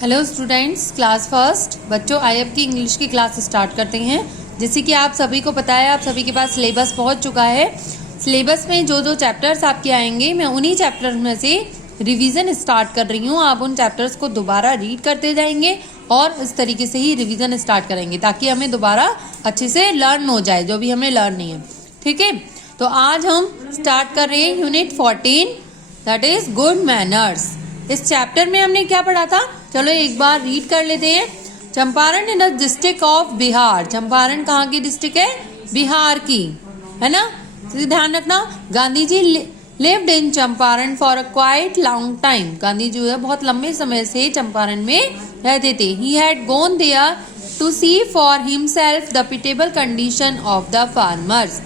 Hello students, class first बच्चों आई की English की क्लास स्टार्ट करते हैं। जैसे कि आप सभी को पता है, आप सभी के पास सिलेबस पहुंच चुका है। सिलेबस में जो जो चैप्टर्स आपके आएंगे, मैं उन्हीं चैप्टर्स में से रिवीजन स्टार्ट कर रही हूँ। आप उन चैप्टर्स को दोबारा रीड करते जाएंगे और इस तरीके से ही रिवीजन स्टार्ट करेंगे ताकि हमें दोबारा अच्छे से लर्न हो जाए जो भी हमने लर्न नहीं है। ठीक है, तो आज हम स्टार्ट कर रहे हैं unit 14, that is good manners. इस चैप्टर में हमने क्या पढ़ा था, चलो एक बार रीड कर लेते हैं। Champaran in the district of Bihar. Champaran कहाँ की डिस्ट्रिक्ट है? बिहार की, है ना। तो ध्यान रखना, Gandhi ji lived in Champaran for a quite long time. Gandhi ji जो है बहुत लंबे समय से चंपारण में रहते थे। He had gone there to see for himself the pitiable condition of the farmers.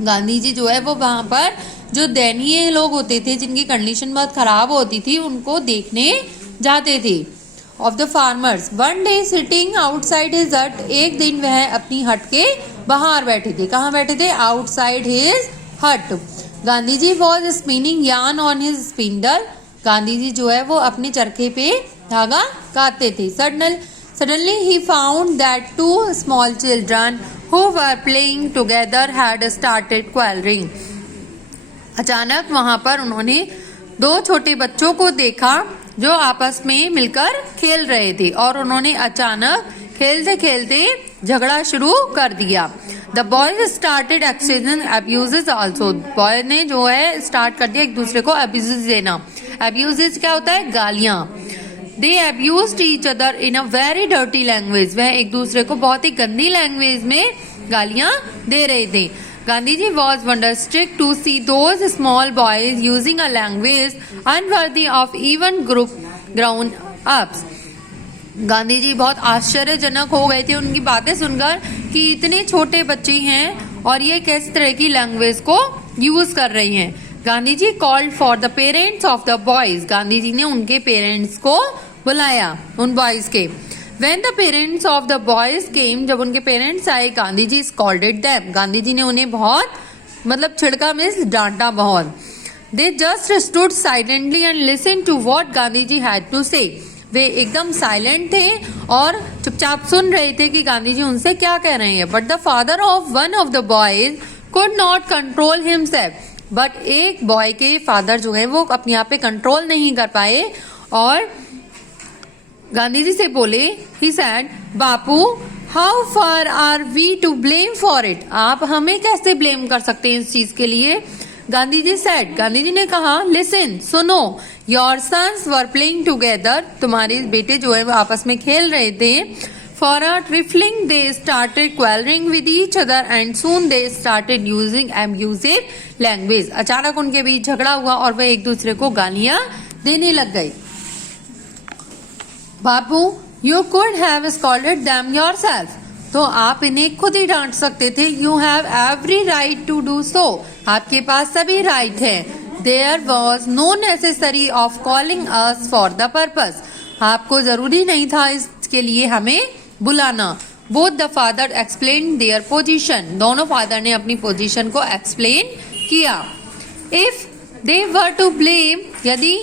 Gandhi ji जो है वो वहां पर जो दयनीय लोग होते थे, जिनकी कंडीशन बहुत खराब होती थी, उनको देखने जाते थे। Of the farmers one day sitting outside his हट। एक दिन वह अपनी हट के बाहर बैठे थे। कहाँ बैठे थे? Outside his hut. Gandhi ji was spinning yarn on his spindle. Gandhi ji जो है वो अपने चरखे पे धागा काटते थे। Suddenly he found that two small children who were playing together had started quarreling। अचानक वहां पर उन्होंने दो छोटे बच्चों को देखा जो आपस में मिलकर खेल रहे थे और उन्होंने अचानक खेलते खेलते झगड़ा शुरू कर दिया। The boys started exchanging abuses also. Boy ने जो है स्टार्ट कर दिया एक दूसरे को अब्यूजेस देना। अब्यूजेस क्या होता है? गालियां। They abused each other in a very dirty language। वह एक दूसरे को बहुत ही गंदी लैंग्वेज में गालियां दे रहे थे। गांधी जी was wonderstruck to see those small boys using a language unworthy of even grown ups। Gandhi ji बहुत आश्चर्यजनक हो गए थे उनकी बातें सुनकर कि इतने छोटे बच्चे हैं और ये किस तरह की लैंग्वेज को यूज कर रहे हैं। Gandhi ji called for the parents of the boys. Gandhi ji ने उनके पेरेंट्स को बुलाया, उन बॉयज के। When the parents of the boys came, जब उनके पेरेंट्स आए, गांधी जी scolded them। गांधी जी ने उन्हें बहुत छिड़का, मीन्स डांटा बहुत। They just stood silently and listened to what Gandhi ji had to say। वे एकदम साइलेंट थे और चुपचाप सुन रहे थे कि गांधी जी उनसे क्या कह रहे हैं। But the father of one of the boys could not control himself। But एक बॉय के फादर जो है वो अपने आप पे कंट्रोल नहीं कर पाए और गांधी जी से बोले, he said, Bapu how far are we to blame for it. आप हमें कैसे ब्लेम कर सकते हैं इस चीज के लिए? गांधी जी सेड, गांधी जी ने कहा, लिसन, सुनो, your sons were playing together. तुम्हारे बेटे जो है वो आपस में खेल रहे थे। For a trifling, they started quarreling with each other and soon they started using abusive language। अचानक उनके बीच झगड़ा हुआ और वे एक दूसरे को गालियां देने लग गए। बापू, you could have scolded them yourself। तो आप इन्हें खुद ही डांट सकते थे। You have every right to do so। आपके पास सभी राइट है। There was no necessary of calling us for the purpose। आपको जरूरी नहीं था इसके लिए हमें बुलाना। Both the father explain their position. दोनों फादर ने अपनी पोजीशन को एक्सप्लेन किया। If they were to blame, यदि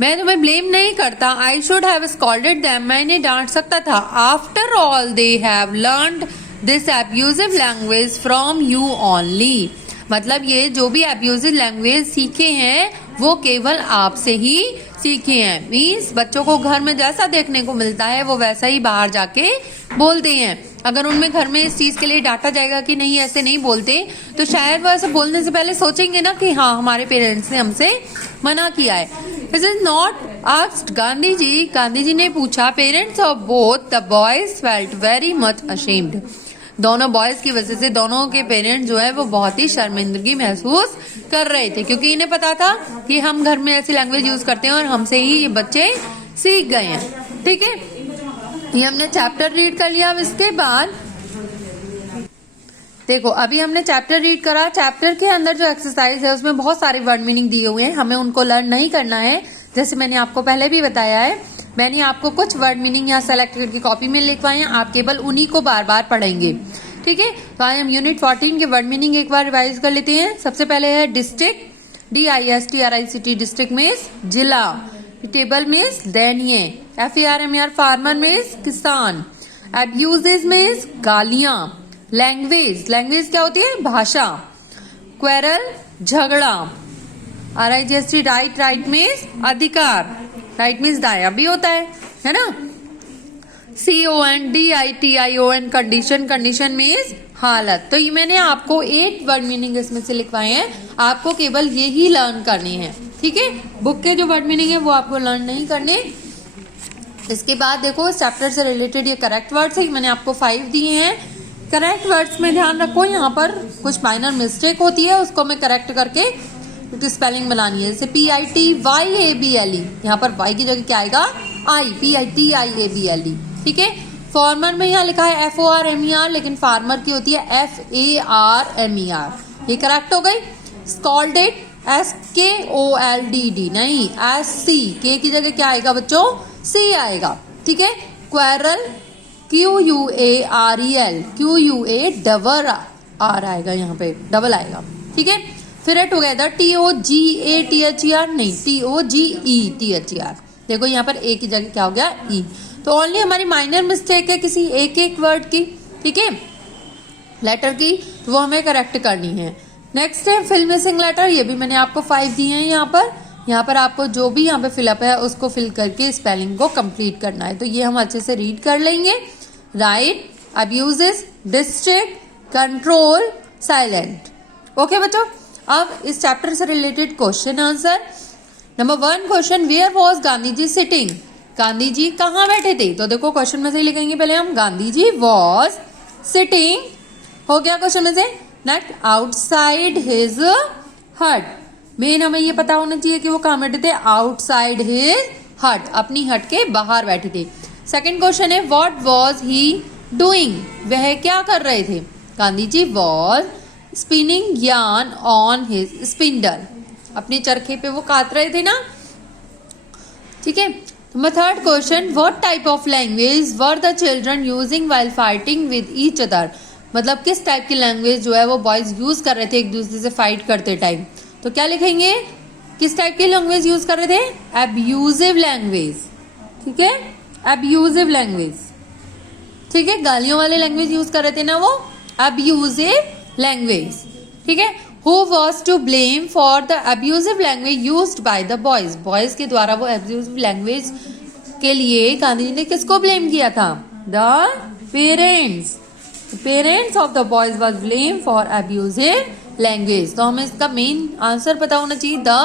मैं तुम्हें ब्लेम नहीं करता, I should have scolded them, मैं इन्हें डांट सकता था। After all they have learned this abusive language from you only. मतलब ये जो भी अब्यूजिव लैंग्वेज सीखे हैं वो केवल आपसे ही सीखे हैं। मीन्स बच्चों को घर में जैसा देखने को मिलता है वो वैसा ही बाहर जाके बोलते हैं। अगर उनमें घर में इस चीज के लिए डांटा जाएगा कि नहीं ऐसे नहीं बोलते, तो शायद वो ऐसे बोलने से पहले सोचेंगे ना कि हाँ हमारे पेरेंट्स ने हमसे मना किया है। This is not asked Gandhi ji. Gandhi ji ने पूछा। Parents of both the boys felt very much ashamed. दोनों बॉयज की वजह से दोनों के पेरेंट्स जो है वो बहुत ही शर्मिंदगी महसूस कर रहे थे, क्योंकि इन्हें पता था कि हम घर में ऐसी लैंग्वेज यूज करते हैं और हमसे ही ये बच्चे सीख गए हैं। ठीक है, ये हमने चैप्टर रीड कर लिया। अब इसके बाद देखो, अभी हमने चैप्टर रीड करा। चैप्टर के अंदर जो एक्सरसाइज है उसमें बहुत सारे वर्ड मीनिंग दिए हुए हैं, हमें उनको लर्न नहीं करना है। जैसे मैंने आपको पहले भी बताया है, मैंने आपको कुछ वर्ड मीनिंग यहाँ सेलेक्ट करके कॉपी में लिखवाए हैं, आप केवल उन्हीं को बार बार पढ़ेंगे। ठीक है, तो आज हम यूनिट 14 के वर्ड मीनिंग एक बार रिवाइज कर लेते हैं। सबसे पहले है डिस्ट्रिक्ट, DISTRICT। डिस्ट्रिक्ट मीन्स जिला। Eatable means दयनीय, FARMER farmer means किसान, abuses means गालियां, लैंग्वेज क्या होती है? भाषा, क्वेरल झगड़ा, RIGST राइट मीन्स अधिकार, राइट मीन्स दाया भी होता है ना। CONDITION कंडीशन मीन्स हालत। तो ये मैंने आपको 8 वर्ड मीनिंग इसमें से लिखवाए हैं, आपको केवल यही लर्न करनी है, ठीक है। बुक के जो वर्ड मीनिंग है वो आपको लर्न नहीं करने। इसके बाद देखो इस चैप्टर से रिलेटेड ये करेक्ट वर्ड्स है, मैंने आपको 5 दिए हैं। करेक्ट वर्ड्स में ध्यान रखो, यहाँ पर कुछ माइनर मिस्टेक होती है, उसको मैं करेक्ट करके स्पेलिंग बनानी है। जैसे PITYABLE, यहाँ पर Y की जगह क्या आएगा? I, PITIABLE, ठीक है। फॉर्मर में यहाँ लिखा है FORMER, लेकिन फार्मर की होती है FARMER, ये करेक्ट हो गई। स्कॉल्डेड SKOLDD नहीं, SC, K की जगह क्या आएगा बच्चों? C आएगा, ठीक है। क्वेरल QUAREL, डबल R आएगा, यहाँ पे डबल आएगा, ठीक है। फिर टुगेदर TOGATHER नहीं, TOGETHER, देखो यहाँ पर A की जगह क्या हो गया? E। तो ओनली हमारी माइनर मिस्टेक है किसी एक वर्ड की, ठीक है, लेटर की, तो वो हमें करेक्ट करनी है। नेक्स्ट है फिल मिसिंग लेटर, ये भी मैंने आपको 5 दिए हैं। यहाँ पर आपको जो भी यहाँ पे फिलअप है उसको फिल करके स्पेलिंग को कंप्लीट करना है। तो ये हम अच्छे से रीड कर लेंगे। Right, abuses, distract, control, silent. Okay बच्चों, अब इस चैप्टर से related question answer. Number 1 question, where was Gandhi ji sitting? Gandhi ji कहाँ बैठे थे? तो देखो क्वेश्चन में से ही लिखेंगे पहले हम, गांधी जी वॉज सिटिंग, हो गया क्वेश्चन में से। नेक्स्ट, आउटसाइड हिज हट, मेन हमें ये पता होना चाहिए कि वो कहाँ बैठे थे? आउटसाइड हिज हट, अपनी हट के बाहर बैठे थे। सेकेंड क्वेश्चन है, व्हाट वॉज ही डूइंग? वह क्या कर रहे थे? Gandhi ji was spinning yarn on his spindle, अपने चरखे पे वो काट रहे थे ना, ठीक है। Number 3 question, what type of language were the children using while fighting with each other? मतलब किस टाइप की लैंग्वेज जो है वो बॉयज यूज कर रहे थे एक दूसरे से फाइट करते टाइम? तो क्या लिखेंगे? किस टाइप की लैंग्वेज यूज कर रहे थे? अब्यूजिव लैंग्वेज, ठीक है, अब्यूजिव लैंग्वेज, ठीक है, गालियों वाले लैंग्वेज यूज कर रहे थे ना वो, अब्यूजिव लैंग्वेज, ठीक है। Who was to blame for the abusive language used by the boys? Boys के द्वारा वो abusive language के लिए गांधी जी ने किसको ब्लेम किया था? The parents. The parents of the boys was blamed for abusive language. तो हमें इसका मेन आंसर पता होना चाहिए, the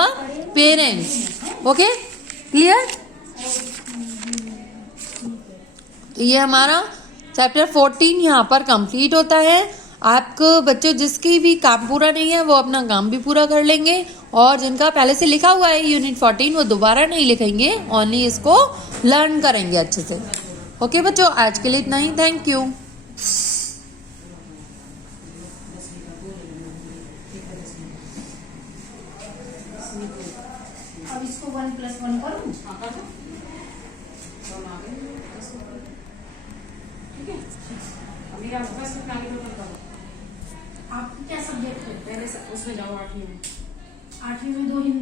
parents. Okay, clear? तो ये हमारा चैप्टर 14 यहाँ पर कंप्लीट होता है। आपको बच्चों जिसकी भी काम पूरा नहीं है वो अपना काम भी पूरा कर लेंगे, और जिनका पहले से लिखा हुआ है यूनिट 14 वो दोबारा नहीं लिखेंगे, ओनली इसको लर्न करेंगे अच्छे से। ओके बच्चों, आज के लिए इतना ही, थैंक यू। अब इसको 1+1 करूं? ठीक है, अभी आप बस आगे करो। आपको क्या सब्जेक्ट है? पहले उसमें जाओ 8वीं में 2 हिंदी।